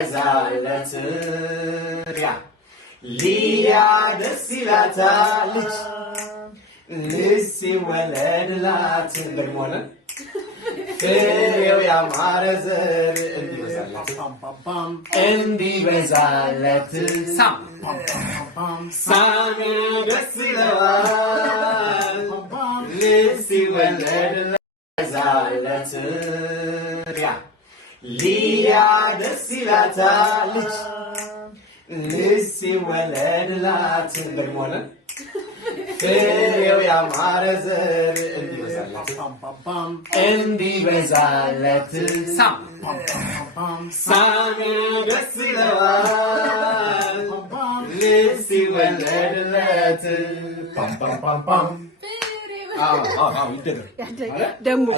ዛለት ሪያ ሊያ ደስ ይላታል ልጅ ሲወለድላት በድሞነ ፍሬው ያማረ ዘር እንዲበዛለት ሳሚ ደስ ይለዋል ልጅ ሲወለድላት ዛለት ሪያ ሊያ ደስ ይላታል ልጅ ሲወለድላት በድሞነ ፍሬው ያማረ ዘር እንዲበዛለት ሳሚ ደስ ይለዋል ልጅ ሲወለድለት ደግሞ